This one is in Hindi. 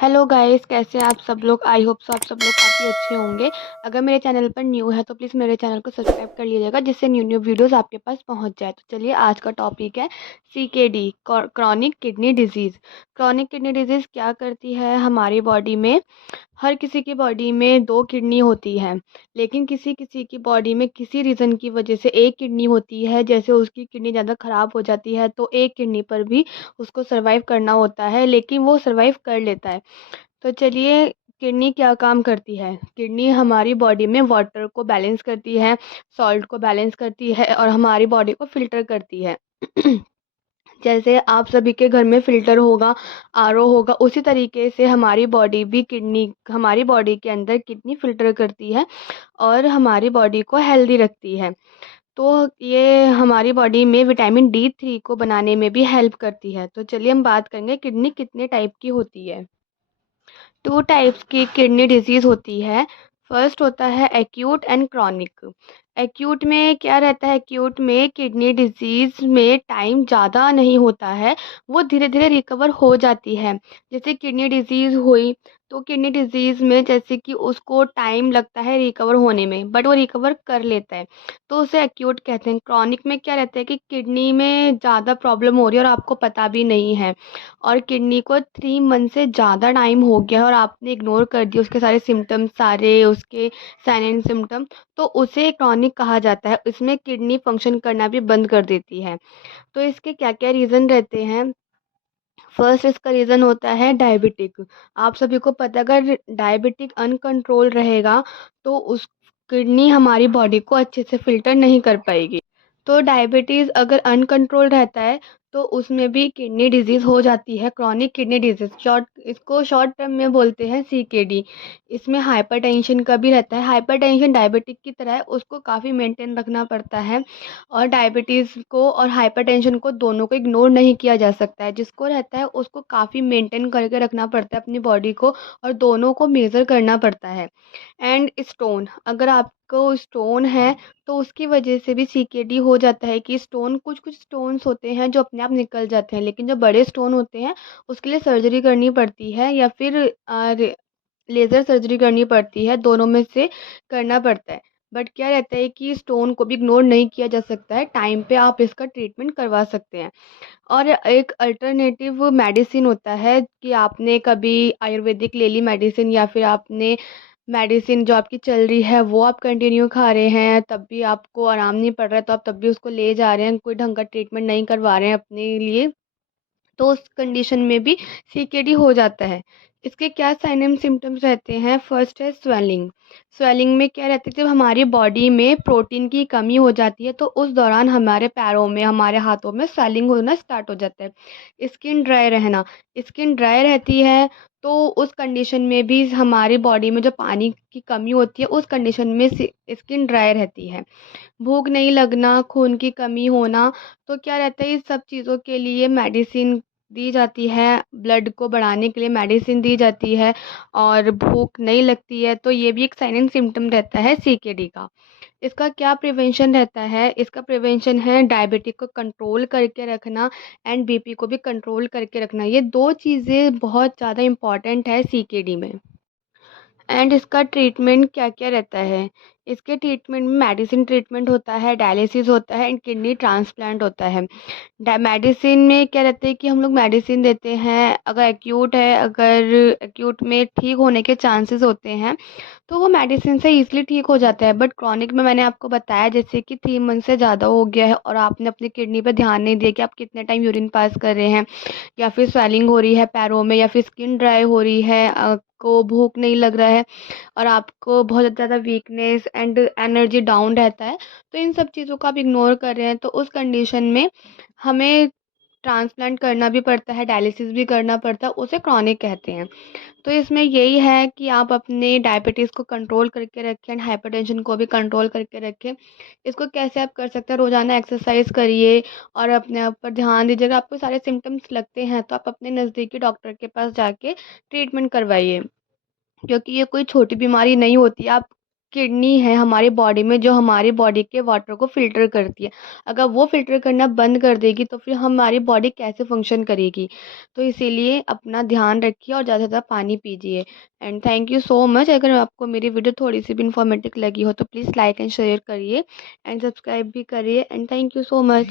हेलो गाइस, कैसे हैं आप सब लोग। आई होप सो आप सब लोग काफ़ी अच्छे होंगे। अगर मेरे चैनल पर न्यू है तो प्लीज़ मेरे चैनल को सब्सक्राइब कर लीजिएगा, जिससे न्यू न्यू वीडियोस आपके पास पहुंच जाए। तो चलिए, आज का टॉपिक है CKD, chronic kidney disease. Chronic kidney disease क्या करती है हमारी बॉडी में। हर किसी की बॉडी में दो किडनी होती है, लेकिन किसी किसी की बॉडी में किसी रीज़न की वजह से एक किडनी होती है। जैसे उसकी किडनी ज़्यादा ख़राब हो जाती है तो एक किडनी पर भी उसको सर्वाइव करना होता है, लेकिन वो सर्वाइव कर लेता है। तो चलिए, किडनी क्या काम करती है। किडनी हमारी बॉडी में वाटर को बैलेंस करती है, सॉल्ट को बैलेंस करती है और हमारी बॉडी को फिल्टर करती है। जैसे आप सभी के घर में फिल्टर होगा, आरओ होगा, उसी तरीके से हमारी बॉडी भी किडनी, हमारी बॉडी के अंदर किडनी फिल्टर करती है और हमारी बॉडी को हेल्दी रखती है। तो ये हमारी बॉडी में विटामिन D3 को बनाने में भी हेल्प करती है। तो चलिए, हम बात करेंगे किडनी कितने टाइप की होती है। टू टाइप्स की किडनी डिजीज़ होती है। फर्स्ट होता है एक्यूट एंड क्रॉनिक। एक्यूट में क्या रहता है, एक्यूट में किडनी डिजीज़ में टाइम ज़्यादा नहीं होता है, वो धीरे धीरे रिकवर हो जाती है। जैसे किडनी डिजीज़ हुई, तो किडनी डिजीज़ में जैसे कि उसको टाइम लगता है रिकवर होने में, बट वो रिकवर कर लेता है, तो उसे एक्यूट कहते हैं। क्रॉनिक में क्या रहता है कि किडनी में ज़्यादा प्रॉब्लम हो रही है और आपको पता भी नहीं है, और किडनी को 3 मंथ से ज़्यादा टाइम हो गया है और आपने इग्नोर कर दिया उसके सारे सिम्टम्स, सारे उसके साइन एंड सिम्टम, तो उसे क्रॉनिक कहा जाता है। इसमें किडनी फंक्शन करना भी बंद कर देती है। तो इसके क्या क्या रीज़न रहते हैं। फर्स्ट, इसका रीज़न होता है डायबिटिक। आप सभी को पता है, अगर डायबिटिक अनकंट्रोल रहेगा तो उस किडनी हमारी बॉडी को अच्छे से फिल्टर नहीं कर पाएगी। तो डायबिटीज़ अगर अनकंट्रोल रहता है तो उसमें भी किडनी डिजीज़ हो जाती है, क्रॉनिक किडनी डिजीज़। इसको शॉर्ट टर्म में बोलते हैं CKD। इसमें हाइपरटेंशन का भी रहता है। हाइपरटेंशन डायबिटिक की तरह है, उसको काफ़ी मेंटेन रखना पड़ता है, और डायबिटीज़ को और हाइपरटेंशन को दोनों को इग्नोर नहीं किया जा सकता है। जिसको रहता है उसको काफ़ी मेंटेन करके रखना पड़ता है अपनी बॉडी को, और दोनों को मेज़र करना पड़ता है। एंड स्टोन, अगर आपको स्टोन है तो उसकी वजह से भी CKD हो जाता है। कि स्टोन, कुछ कुछ स्टोन्स होते हैं जो अपने आप निकल जाते हैं, लेकिन जो बड़े स्टोन होते हैं उसके लिए सर्जरी करनी पड़ती है, या फिर लेज़र सर्जरी करनी पड़ती है, दोनों में से करना पड़ता है। बट क्या रहता है कि स्टोन को भी इग्नोर नहीं किया जा सकता है, टाइम पे आप इसका ट्रीटमेंट करवा सकते हैं। और एक अल्टरनेटिव मेडिसिन होता है कि आपने कभी आयुर्वेदिक ले ली मेडिसिन, या फिर आपने मेडिसिन जो आपकी चल रही है वो आप कंटिन्यू खा रहे हैं, तब भी आपको आराम नहीं पड़ रहा है, तो आप तब भी उसको ले जा रहे हैं, कोई ढंग का ट्रीटमेंट नहीं करवा रहे हैं अपने लिए, तो उस कंडीशन में भी CKD हो जाता है। इसके क्या साइन एंड सिम्टम्स रहते हैं। फर्स्ट है स्वेलिंग। स्वेलिंग में क्या रहता है, जब हमारी बॉडी में प्रोटीन की कमी हो जाती है तो उस दौरान हमारे पैरों में, हमारे हाथों में स्वेलिंग होना स्टार्ट हो जाता है। स्किन ड्राई रहना, स्किन ड्राई रहती है तो उस कंडीशन में भी हमारी बॉडी में जो पानी की कमी होती है उस कंडीशन में स्किन ड्राई रहती है। भूख नहीं लगना, खून की कमी होना, तो क्या रहता है, इस सब चीज़ों के लिए मेडिसिन दी जाती है, ब्लड को बढ़ाने के लिए मेडिसिन दी जाती है, और भूख नहीं लगती है, तो ये भी एक साइन एंड सिम्टम रहता है CKD का। इसका क्या प्रिवेंशन रहता है, इसका प्रिवेंशन है डायबिटिक को कंट्रोल करके रखना एंड BP को भी कंट्रोल करके रखना। ये दो चीज़ें बहुत ज़्यादा इम्पॉर्टेंट है CKD में। एंड इसका ट्रीटमेंट क्या क्या रहता है। इसके ट्रीटमेंट में मेडिसिन ट्रीटमेंट होता है, डायलिसिस होता है एंड किडनी ट्रांसप्लांट होता है। मेडिसिन में क्या रहता है कि हम लोग मेडिसिन देते हैं, अगर एक्यूट है, अगर एक्यूट में ठीक होने के चांसेस होते हैं तो वो मेडिसिन से ईज़िली ठीक हो जाता है। बट क्रॉनिक में मैंने आपको बताया, जैसे कि 3 मंथ से ज़्यादा हो गया है और आपने अपनी किडनी पर ध्यान नहीं दिया कि आप कितने टाइम यूरिन पास कर रहे हैं, या फिर स्वेलिंग हो रही है पैरों में, या फिर स्किन ड्राई हो रही है, आपको भूख नहीं लग रहा है, और आपको बहुत ज़्यादा वीकनेस एंड एनर्जी डाउन रहता है, तो इन सब चीज़ों को आप इग्नोर कर रहे हैं, तो उस कंडीशन में हमें ट्रांसप्लांट करना भी पड़ता है, डायलिसिस भी करना पड़ता है, उसे क्रॉनिक कहते हैं। तो इसमें यही है कि आप अपने डायबिटीज़ को कंट्रोल करके रखें एंड हाइपरटेंशन को भी कंट्रोल करके रखें। इसको कैसे आप कर सकते हैं, रोज़ाना एक्सरसाइज करिए और अपने आप पर ध्यान दीजिए। अगर आपको सारे सिम्टम्स लगते हैं तो आप अपने नज़दीकी डॉक्टर के पास जाके ट्रीटमेंट करवाइए, क्योंकि ये कोई छोटी बीमारी नहीं होती। आप किडनी है हमारी बॉडी में जो हमारी बॉडी के वाटर को फ़िल्टर करती है। अगर वो फ़िल्टर करना बंद कर देगी तो फिर हमारी बॉडी कैसे फ़ंक्शन करेगी? तो इसीलिए अपना ध्यान रखिए और ज़्यादा से ज़्यादा पानी पीजिए। And thank you so much. अगर आपको मेरी वीडियो थोड़ी-सी भी इन्फॉर्मेटिव लगी हो तो प्लीज़ लाइक एंड शेयर करिए एंड सब्सक्राइब भी करिए and thank you so much.